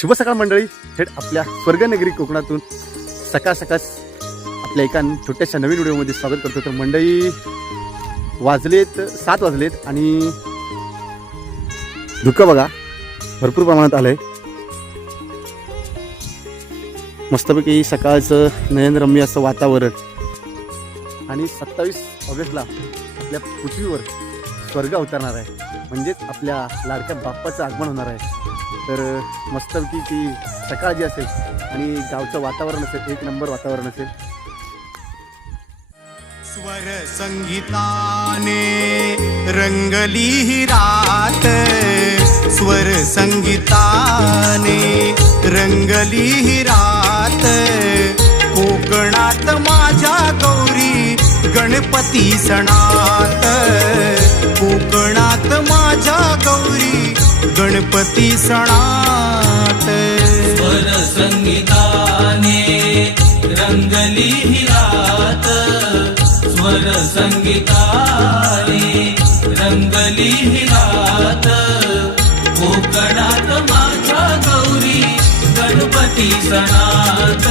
शुभ सकाळ मंडळी. थेट आपल्या स्वर्गनगरी कोकणातून सकाळ सकाळ आपल्या एका छोट्याशा नवीन व्हिडिओमध्ये स्वागत करतो. तर मंडळी वाजलेत 7 वाजलेत आणि धुकं बघा भरपूर प्रमाणात आलंय. मस्तपैकी सकाळचं नयनरम्य असं वातावरण आणि 27 ऑगस्टला आपल्या पृथ्वीवर स्वर्ग अवतरणार आहे, म्हणजेच आपल्या लाडक्या बाप्पाचं आगमन होणार आहे. तर मस्तपैकी ती सकाळ जी असेल आणि गावचं वातावरण असेल, एक नंबर वातावरण असेल. स्वर संगीताने रंगली ही रात, स्वर संगीताने रंगली ही रात. कोकणात माझ्या गौरी गणपती सणात, कोकणात माझ्या गौरी गणपती सणात. स्वर संगीताने रंगली ही रात, स्वर संगीताने रंगली ही रात. कोकणात माझ्या गौरी गणपती सणात.